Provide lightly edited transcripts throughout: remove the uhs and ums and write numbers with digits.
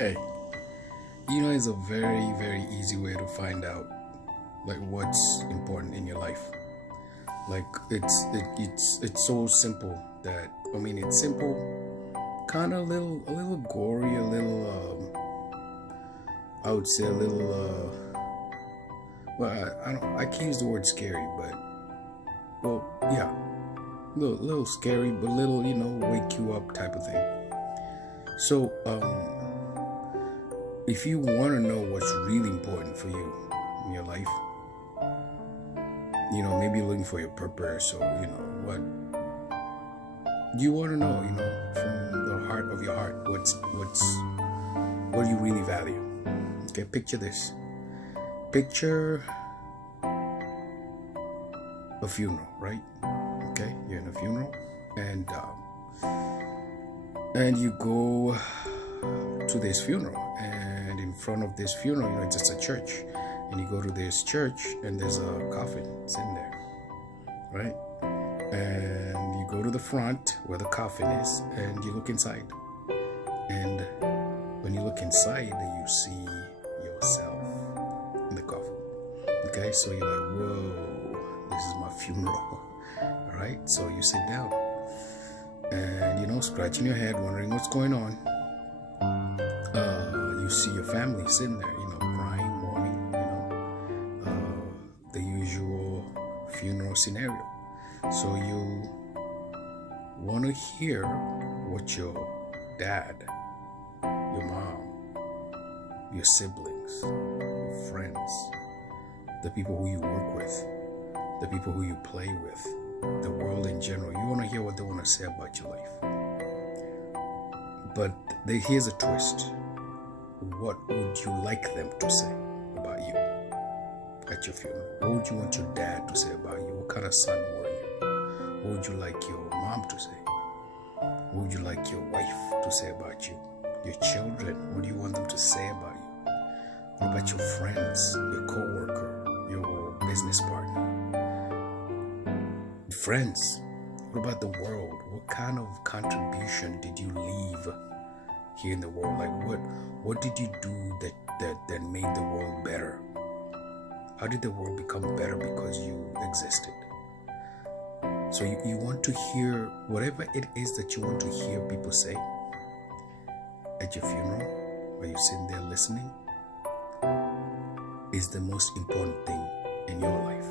Hey, it's a very, very easy way to find out like what's important in your life. Like it's so simple that it's simple, kind of a little gory, a little I would say a little well I don't I can't use the word scary, but well yeah, little scary, but little wake you up type of thing. So if you want to know what's really important for you in your life, maybe you're looking for your purpose, or what you want to know, from the heart of your heart, what do you really value? Okay, picture this. Picture a funeral, right? Okay, you're in a funeral, and you go to this funeral, and in front of this funeral, it's just a church, and you go to this church, and there's a coffin sitting there, right? And you go to the front where the coffin is, and you look inside, and when you look inside, you see yourself in the coffin. Okay, so you're like, whoa, this is my funeral. All right, so you sit down, and scratching your head, wondering what's going on. You see your family sitting there, crying, mourning, the usual funeral scenario. So you want to hear what your dad, your mom, your siblings, your friends, the people who you work with, the people who you play with, the world in general, you want to hear what they want to say about your life. But here's a twist. What would you like them to say about you at your funeral? What would you want your dad to say about you? What kind of son were you? What would you like your mom to say? What would you like your wife to say about you? Your children, what do you want them to say about you? What about your friends, your co-worker, your business partner? Friends, what about the world? What kind of contribution did you leave here in the world? Like what did you do that made the world better? How did the world become better because you existed? So you want to hear whatever it is that you want to hear people say at your funeral, while you're sitting there listening, is the most important thing in your life.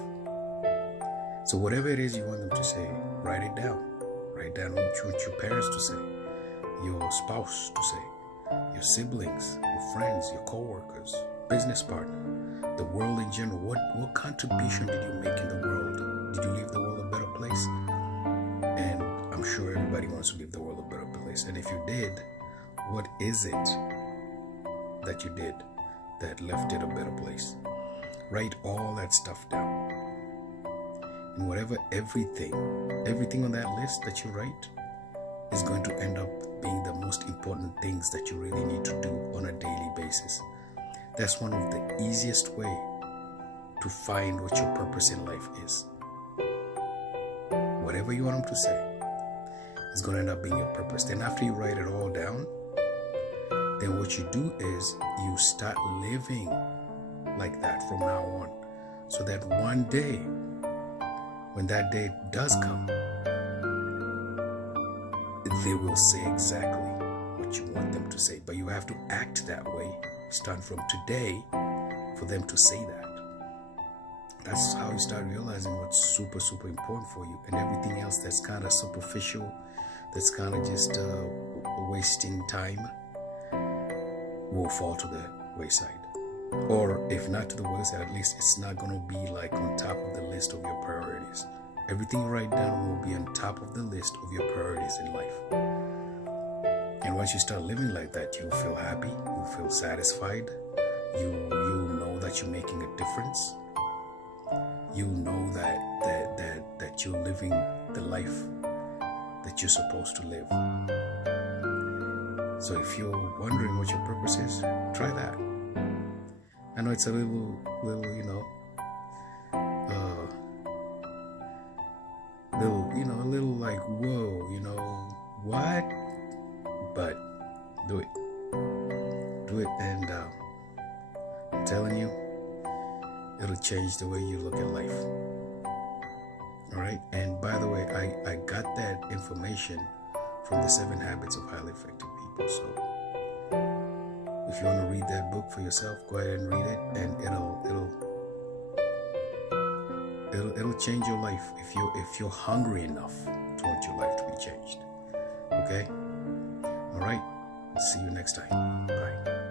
So whatever it is you want them to say, write it down. Write down what you want your parents to say, your spouse to say, your siblings, your friends, your co-workers, business partner, the world in general. What contribution did you make in the world? Did you leave the world a better place? And I'm sure everybody wants to leave the world a better place. And if you did, what is it that you did that left it a better place? Write all that stuff down. And whatever, everything on that list that you write is going to end up being the most important things that you really need to do on a daily basis. That's one of the easiest way to find what your purpose in life is. Whatever you want them to say is going to end up being your purpose. Then after you write it all down, then what you do is you start living like that from now on, so that one day, when that day does come, they will say exactly what you want them to say. But you have to act that way, start from today, for them to say that. That's how you start realizing what's super, super important for you, and everything else that's kind of superficial, that's kind of just wasting time, will fall to the wayside. Or if not to the wayside, at least it's not going to be like on top of the list of your priorities. Everything you write down will be on top of the list of your priorities in life. And once you start living like that, you'll feel happy, you'll feel satisfied, you'll know that you're making a difference. You'll know that you're living the life that you're supposed to live. So if you're wondering what your purpose is, try that. I know it's a little a little like, whoa, what? But do it. to it, and I'm telling you, it'll change the way you look at life. All right. And by the way, I got that information from the 7 Habits of Highly Effective People. So if you want to read that book for yourself, go ahead and read it, and it'll change your life if you're hungry enough to want your life to be changed. Okay? All right. See you next time. Bye.